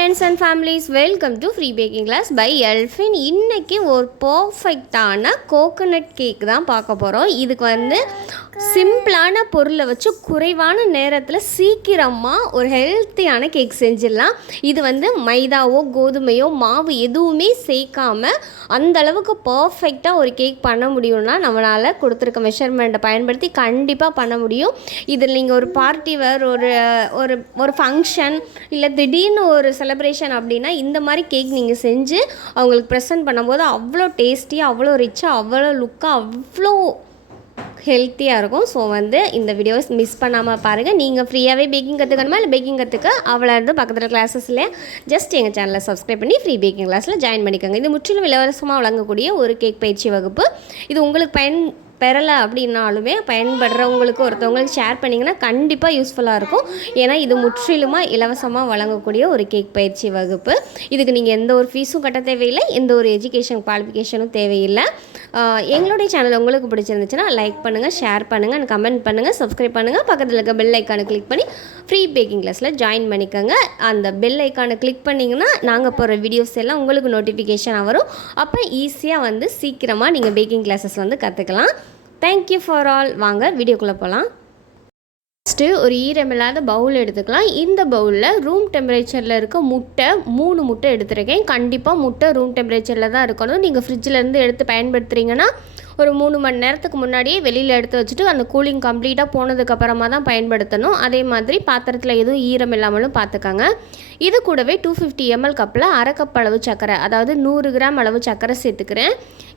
friends and families, welcome to free baking class by Elfin. இன்னைக்கு ஒரு பர்ஃபெக்ட்டான coconut cake தான் பார்க்க போகிறோம். இதுக்கு வந்து சிம்பிளான பொருளை வச்சு குறைவான நேரத்தில் சீக்கிரமாக ஒரு ஹெல்த்தியான கேக் செஞ்சிடலாம். இது வந்து மைதாவோ கோதுமையோ மாவு எதுவுமே சேர்க்காமல் அந்தளவுக்கு பர்ஃபெக்டாக ஒரு கேக் பண்ண முடியும்னா நம்மளால் கொடுத்துருக்க மெஷர்மெண்ட்டை பயன்படுத்தி கண்டிப்பாக பண்ண முடியும். இதில் நீங்கள் ஒரு பார்ட்டி வேர் ஒரு ஃபங்க்ஷன் இல்லை திடீர்னு ஒரு செலிப்ரேஷன் அப்படின்னா இந்த மாதிரி கேக் நீங்கள் செஞ்சு அவங்களுக்கு ப்ரெசென்ட் பண்ணும்போது அவ்வளோ டேஸ்டியாக, அவ்வளோ ரிச்சாக, அவ்வளோ லுக்காக, அவ்வளோ ஹெல்த்தியாக இருக்கும். ஸோ வந்து இந்த வீடியோஸ் மிஸ் பண்ணாமல் பாருங்கள். நீங்கள் ஃப்ரீயாகவே பேக்கிங் கற்றுக்கணுமா இல்லை பேக்கிங் கற்றுக்க அவ்வளோ இருந்து பக்கத்தில் கிளாஸஸ்லேயே ஜஸ்ட் எங்கள் சேனலை சப்ஸ்கிரைப் பண்ணி ஃப்ரீ பேக்கிங் கிளாஸில் ஜாயின் பண்ணிக்கோங்க. இது முற்றிலும் இலவசமாக வழங்கக்கூடிய ஒரு கேக் பயிற்சி வகுப்பு. இது உங்களுக்கு பெறலை அப்படின்னாலுமே பயன்படுறவங்களுக்கு ஒருத்தவங்களுக்கு ஷேர் பண்ணிங்கன்னா கண்டிப்பாக யூஸ்ஃபுல்லாக இருக்கும். ஏன்னா இது முற்றிலுமாக இலவசமாக வழங்கக்கூடிய ஒரு கேக் பயிற்சி வகுப்பு. இதுக்கு நீங்கள் எந்த ஒரு ஃபீஸும் கட்ட தேவையில்லை, எந்த ஒரு எஜுகேஷன் குவாலிஃபிகேஷனும் தேவையில்லை. எங்களுடைய சேனல் உங்களுக்கு பிடிச்சிருந்துச்சுன்னா லைக் பண்ணுங்கள், ஷேர் பண்ணுங்கள் அண்ட் கமெண்ட் பண்ணுங்கள், சப்ஸ்கிரைப் பண்ணுங்கள். பக்கத்தில் இருக்க பெல் ஐக்கானை கிளிக் பண்ணி ஃப்ரீ பேக்கிங் கிளாஸில் ஜாயின் பண்ணிக்கோங்க. அந்த பெல் ஐக்கானை கிளிக் பண்ணிங்கன்னா நாங்கள் போகிற வீடியோஸ் எல்லாம் உங்களுக்கு நோட்டிஃபிகேஷனாக வரும். அப்போ ஈஸியாக வந்து சீக்கிரமாக நீங்கள் பேக்கிங் கிளாஸஸ் வந்து கற்றுக்கலாம். Thank you for all. வாங்க வீடியோக்குள்ளே போகலாம். ஃபஸ்ட்டு ஒரு ஈரமில்லாத பவுல் எடுத்துக்கலாம். இந்த பவுலில் ரூம் டெம்பரேச்சரில் இருக்க முட்டை 3 முட்டை எடுத்துருக்கேன். கண்டிப்பாக முட்டை ரூம் டெம்பரேச்சரில் தான் இருக்கணும். நீங்கள் ஃப்ரிட்ஜிலேருந்து எடுத்து பயன்படுத்துகிறீங்கன்னா ஒரு 3 மணி நேரத்துக்கு முன்னாடியே வெளியில் எடுத்து வச்சுட்டு அந்த கூலிங் கம்ப்ளீட்டாக போனதுக்கப்புறமா தான் பயன்படுத்தணும். அதே மாதிரி பாத்திரத்தில் எதுவும் ஈரம் இல்லாமலும் பார்த்துக்கோங்க. இது கூடவே 250 ml கப்பில் 1/2 கப் அளவு சர்க்கரை, அதாவது 100 கிராம் அளவு சர்க்கரை சேர்த்துக்கிறேன்.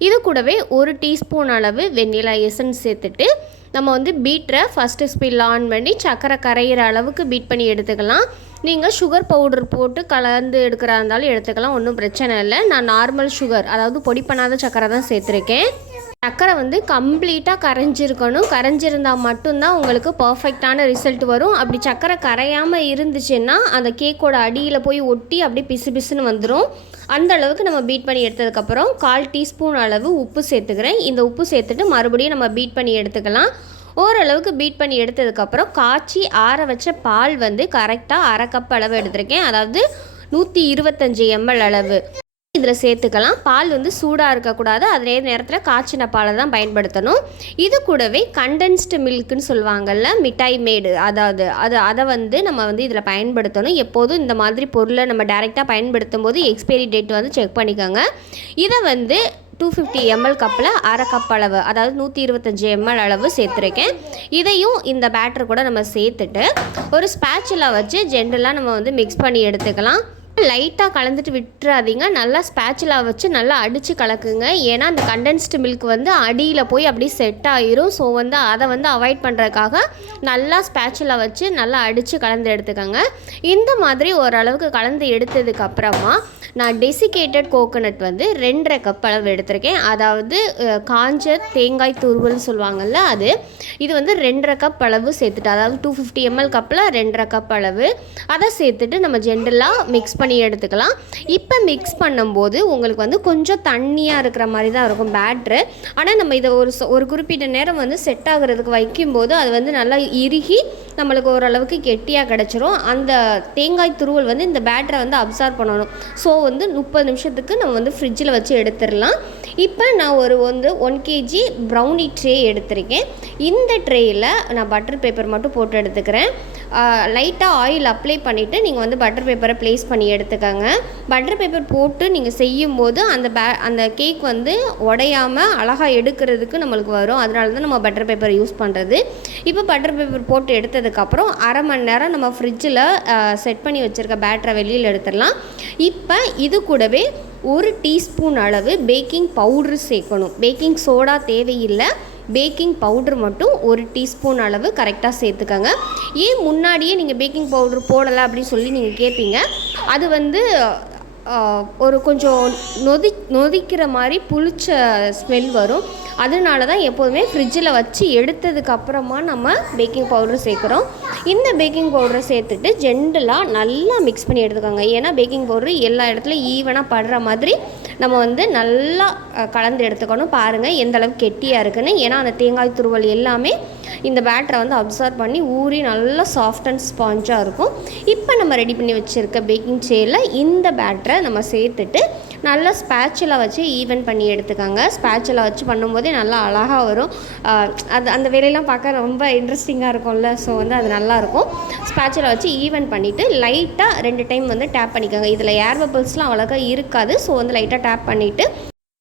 இது கூடவே 1 டீஸ்பூன் அளவு வெண்ணிலா எசன்ஸ் சேர்த்துட்டு நம்ம வந்து பீட்டரை ஃபஸ்ட்டு ஸ்பீடில் ஆன் பண்ணி சர்க்கரை கரையிற அளவுக்கு பீட் பண்ணி எடுத்துக்கலாம். நீங்கள் சுகர் பவுடர் போட்டு கலந்து எடுக்கிறா இருந்தாலும் எடுத்துக்கலாம், ஒன்றும் பிரச்சனை இல்லை. நான் நார்மல் சுகர், அதாவது பொடி பண்ணாத சர்க்கரை தான் சேர்த்துருக்கேன். சர்க்கரை வந்து கம்ப்ளீட்டாக கரைஞ்சிருக்கணும். கரைஞ்சிருந்தால் மட்டும்தான் உங்களுக்கு பர்ஃபெக்டான ரிசல்ட் வரும். அப்படி சர்க்கரை கரையாமல் இருந்துச்சுன்னா அந்த கேக்கோட அடியில் போய் ஒட்டி அப்படியே பிசு பிசுன்னு வந்துடும். அந்த அளவுக்கு நம்ம பீட் பண்ணி எடுத்ததுக்கப்புறம் 1/4 டீஸ்பூன் அளவு உப்பு சேர்த்துக்கிறேன். இந்த உப்பு சேர்த்துட்டு மறுபடியும் நம்ம பீட் பண்ணி எடுத்துக்கலாம். ஓரளவுக்கு பீட் பண்ணி எடுத்ததுக்கப்புறம் காய்ச்சி ஆற வச்ச பால் வந்து கரெக்டாக 1/2 கப் அளவு எடுத்திருக்கேன், அதாவது 125 ml அளவு இதில் சேர்த்துக்கலாம். பால் வந்து சூடாக இருக்கக்கூடாது, அதே நேரத்தில் காய்ச்சின பாலை தான் பயன்படுத்தணும். இது கூடவே கண்டென்ஸ்டு மில்க்குன்னு சொல்லுவாங்கள்ல, மிட்டாய் மேடு, அதாவது அதை வந்து நம்ம வந்து இதில் பயன்படுத்தணும். எப்போதும் இந்த மாதிரி பொருளை நம்ம டைரெக்டாக பயன்படுத்தும் போது எக்ஸ்பைரி டேட் வந்து செக் பண்ணிக்கோங்க. இதை வந்து 250 ml கப்பில் 1/2 கப் அளவு, அதாவது 125 ml அளவு சேர்த்துருக்கேன். இதையும் இந்த பேட்டர் கூட நம்ம சேர்த்துட்டு ஒரு ஸ்பேச்சுலா வச்சு ஜென்ரலாக நம்ம வந்து மிக்ஸ் பண்ணி எடுத்துக்கலாம். லைட்டாக கலந்துட்டு விட்டுறாதீங்க, நல்லா ஸ்பேச்சுலா வச்சு நல்லா அடித்து கலக்குங்க. ஏன்னா அந்த கண்டென்ஸ்டு மில்க் வந்து அடியில் போய் அப்படி செட் ஆகிரும். ஸோ வந்து அதை வந்து அவாய்ட் பண்ணுறதுக்காக நல்லா ஸ்பேச்சுலா வச்சு நல்லா அடித்து கலந்து எடுத்துக்கோங்க. இந்த மாதிரி ஓரளவுக்கு கலந்து எடுத்ததுக்கப்புறமா நான் டெசிகேட்டட் கோகோனட் வந்து 2.5 கப் அளவு எடுத்திருக்கேன், அதாவது காஞ்ச தேங்காய் துருவல்னு சொல்லுவாங்கள்ல அது. இது வந்து 2.5 கப் அளவு சேர்த்துட்டு, அதாவது 250 ml கப்பில் 2.5 கப் அளவு அதை சேர்த்துட்டு நம்ம ஜென்ரலாக மிக்ஸ் பண்ணி எடுத்துக்கலாம். இப்போ மிக்ஸ் பண்ணும்போது உங்களுக்கு வந்து கொஞ்சம் தண்ணியாக இருக்கிற மாதிரி தான் இருக்கும் பேட்ரு. ஆனால் நம்ம இதை ஒரு குறிப்பிட்ட நேரம் வந்து செட் ஆகுறதுக்கு வைக்கும்போது அது வந்து நல்லா இறுகி நம்மளுக்கு ஓரளவுக்கு கெட்டியாக கிடச்சிரும். அந்த தேங்காய் துருவல் வந்து இந்த பேட்டரை வந்து அப்சார்ப் பண்ணணும். ஸோ வந்து 30 நிமிஷத்துக்கு நம்ம வந்து ஃப்ரிட்ஜில் வச்சு எடுத்துடலாம். இப்போ நான் ஒரு 1 kg ப்ரௌனி ட்ரே எடுத்திருக்கேன். இந்த ட்ரேயில் நான் பட்டர் பேப்பர் மட்டும் போட்டு எடுத்துக்கிறேன். லைட்டாக ஆயில் அப்ளை பண்ணிவிட்டு நீங்கள் வந்து பட்டர் பேப்பரை ப்ளேஸ் பண்ணி எடுத்துக்கோங்க. பட்டர் பேப்பர் போட்டு நீங்கள் செய்யும்போது அந்த கேக் வந்து உடையாமல் அழகாக எடுக்கிறதுக்கு நம்மளுக்கு வரும். அதனால தான் நம்ம பட்டர் பேப்பர் யூஸ் பண்ணுறது. இப்போ பட்டர் பேப்பர் போட்டு எடுத்ததுக்கப்புறம் 1/2 மணி நேரம் நம்ம ஃப்ரிட்ஜில் செட் பண்ணி வச்சுருக்க பேட்டரை வெளியில் எடுத்துடலாம். இப்போ இது கூடவே 1 டீஸ்பூன் அளவு பேக்கிங் பவுட்ரு சேர்க்கணும். பேக்கிங் சோடா தேவையில்லை, பேக்கிங் பவுட்ரு மட்டும் 1 டீஸ்பூன் அளவு கரெக்டாக சேர்த்துக்கோங்க. ஏன் முன்னாடியே நீங்கள் பேக்கிங் பவுட்ரு போடலை அப்படின்னு சொல்லி நீங்கள் கேட்பீங்க. அது வந்து ஒரு கொஞ்சம் நொதிக்கிற மாதிரி புளிச்ச ஸ்மெல் வரும். அதனால தான் எப்போதுமே ஃப்ரிட்ஜில் வச்சு எடுத்ததுக்கப்புறமா நம்ம பேக்கிங் பவுட்ரு சேர்க்குறோம். இந்த பேக்கிங் பவுடரை சேர்த்துட்டு ஜென்ரலாக நல்லா மிக்ஸ் பண்ணி எடுத்துக்கோங்க. ஏன்னா பேக்கிங் பவுட்ரு எல்லா இடத்துலையும் ஈவனாக படுற மாதிரி நம்ம வந்து நல்லா கலந்து எடுத்துக்கணும். பாருங்கள் எந்த அளவுக்கு கெட்டியாக இருக்குன்னு. ஏன்னா அந்த தேங்காய் துருவல் எல்லாமே இந்த பேட்டரை வந்து அப்சர்வ் பண்ணி ஊறி நல்லா சாஃப்ட் அண்ட் ஸ்பாஞ்சாக இருக்கும். இப்போ நம்ம ரெடி பண்ணி வச்சுருக்க பேக்கிங் ட்ரேயில் இந்த பேட்டரை நம்ம சேர்த்துட்டு நல்லா ஸ்பேச்சுலா வச்சு ஈவன் பண்ணி எடுத்துக்காங்க. ஸ்பேச்சுலா வச்சு பண்ணும்போதே நல்லா அழகாக வரும். அந்த வேலையெல்லாம் பார்க்க ரொம்ப இன்ட்ரெஸ்டிங்காக இருக்கும்ல. ஸோ வந்து அது நல்லாயிருக்கும். ஸ்பேச்சுலா வச்சு ஈவன் பண்ணிவிட்டு லைட்டாக 2 டைம் வந்து டேப் பண்ணிக்கோங்க. இதில் ஏர் பபிள்ஸ்லாம் அவ்வளோக்கா இருக்காது. ஸோ வந்து லைட்டாக டேப் பண்ணிவிட்டு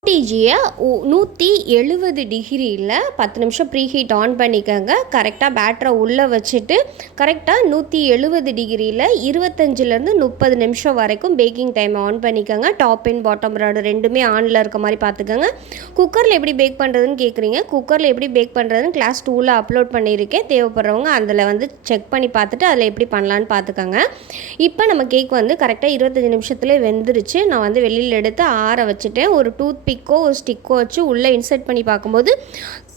டிஜியை 170 டிகிரியில் 10 நிமிஷம் ப்ரீ ஹீட் ஆன் பண்ணிக்கோங்க. கரெக்டாக பேட்டரை உள்ளே வச்சுட்டு கரெக்டாக 170 டிகிரியில் 25லேருந்து 30 நிமிஷம் வரைக்கும் பேக்கிங் டைம் ஆன் பண்ணிக்கோங்க. டாப் அண்ட் பாட்டம் ராடு ரெண்டுமே ஆனில் இருக்க மாதிரி பார்த்துக்கோங்க. குக்கரில் எப்படி பேக் பண்ணுறதுன்னு கேட்குறீங்க. குக்கரில் எப்படி பேக் பண்ணுறதுன்னு கிளாஸ் 2ல் அப்லோட் பண்ணியிருக்கேன். தேவைப்படுறவங்க அதில் வந்து செக் பண்ணி பார்த்துட்டு அதில் எப்படி பண்ணலான்னு பார்த்துக்கோங்க. இப்போ நம்ம கேக் வந்து கரெக்டாக 25 நிமிஷத்துலேயே வெந்துருச்சு. நான் வந்து வெளியில் எடுத்து ஆற வச்சுட்டேன். ஒரு டூத் பிக்கோ ஒரு ஸ்டிக்கோ வச்சு உள்ளே இன்சர்ட் பண்ணி பார்க்கும்போது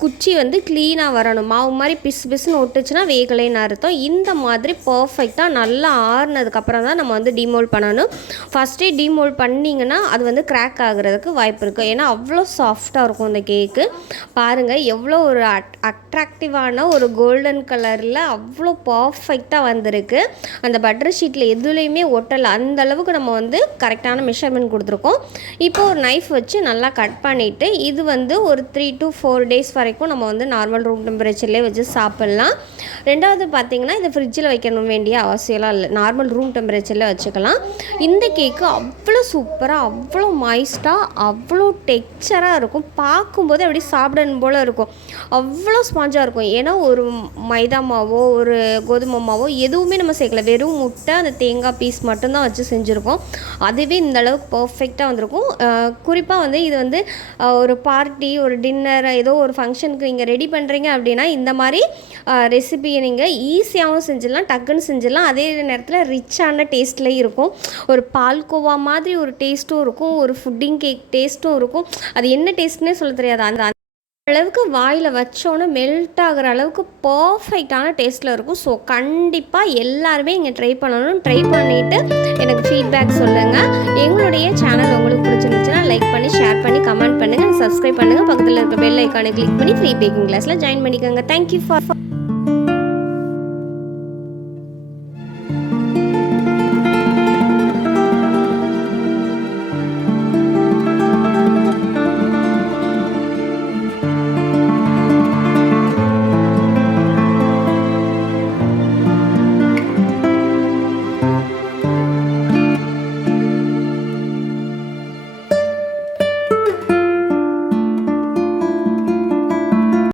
குச்சி வந்து க்ளீனாக வரணும். மாவு மாதிரி பிசுன்னு ஒட்டுச்சுன்னா வேகலைன்னு அர்த்தம். இந்த மாதிரி பர்ஃபெக்டாக நல்லா ஆறுனதுக்கப்புறம் தான் நம்ம வந்து டிமோல்ட் பண்ணணும். ஃபஸ்ட்டே டிமோல்ட் பண்ணிங்கன்னா அது வந்து கிராக் ஆகிறதுக்கு வாய்ப்பு இருக்குது. ஏன்னா அவ்வளோ சாஃப்டாக இருக்கும் இந்த கேக்கு. பாருங்கள் எவ்வளோ ஒரு அட்ராக்டிவான ஒரு கோல்டன் கலரில் அவ்வளோ பர்ஃபெக்டாக வந்திருக்கு. அந்த பட்டர் ஷீட்டில் எதுலேயுமே ஒட்டலை. அந்தளவுக்கு நம்ம வந்து கரெக்டான மெஷர்மெண்ட் கொடுத்துருக்கோம். இப்போ ஒரு நைஃப் வச்சு நல்லா கட் பண்ணிவிட்டு இது வந்து ஒரு 3 to 4 days வரைக்கும் நம்ம வந்து நார்மல் ரூம் டெம்பரேச்சர்லேயே வச்சு சாப்பிட்லாம். ரெண்டாவது பார்த்திங்கன்னா இதை ஃப்ரிட்ஜில் வைக்கணும் வேண்டிய அவசியம்லாம் இல்லை. நார்மல் ரூம் டெம்பரேச்சரில் வச்சுக்கலாம். இந்த கேக்கு அவ்வளோ சூப்பராக அவ்வளோ மாய்ஸ்டாக அவ்வளோ டெக்ஸ்சராக இருக்கும். பார்க்கும்போது அப்படி சாப்பிடணும் போல் இருக்கும். அவ்வளோ ஸ்பாஞ்சாக இருக்கும். ஏன்னா ஒரு மைதா மாவோ ஒரு கோதுமை மாவோ எதுவுமே நம்ம சேர்க்கல. வெறும் முட்டை அந்த தேங்காய் பீஸ் மட்டும்தான் வச்சு செஞ்சுருக்கோம். அதுவே இந்த அளவுக்கு பர்ஃபெக்டாக வந்திருக்கும். குறிப்பாக வந்து இது வந்து ஒரு பார்ட்டி ஒரு டின்னர் ஏதோ ஒரு ஃபங்க்ஷனுக்கு நீங்கள் ரெடி பண்ணுறீங்க அப்படின்னா இந்த மாதிரி ரெசிபியை நீங்கள் ஈஸியாகவும் செஞ்சிடலாம், டக்குன்னு செஞ்சிடலாம். அதே நேரத்தில் ரிச்சான டேஸ்ட்லேயும் இருக்கும். ஒரு பால்கோவா மாதிரி ஒரு டேஸ்ட்டும் இருக்கும், ஒரு ஃபுட்டிங் கேக் டேஸ்ட்டும் இருக்கும். அது என்ன டேஸ்ட்னே சொல்ல தெரியாது. அந்த அளவுக்கு வாயில் வச்சோன்னே மெல்ட் ஆகிற அளவுக்கு பர்ஃபெக்டான டேஸ்ட்டில் இருக்கும். ஸோ கண்டிப்பாக எல்லாருமே இங்கே ட்ரை பண்ணணும். ட்ரை பண்ணிவிட்டு எனக்கு ஃபீட்பேக் சொல்லுங்கள். எங்களுடைய சேனல் உங்களுக்கு பிடிச்சிருந்துச்சுன்னா லைக் பண்ணி ஷேர் பண்ணி கமெண்ட் பண்ணுங்கள், சப்ஸ்கிரைப் பண்ணுங்கள். பக்கத்தில் இருக்க பெல் ஐக்கானை கிளிக் பண்ணி ஃப்ரீ பேக்கிங் கிளாஸில் ஜாயின் பண்ணிக்கோங்க. Thank you for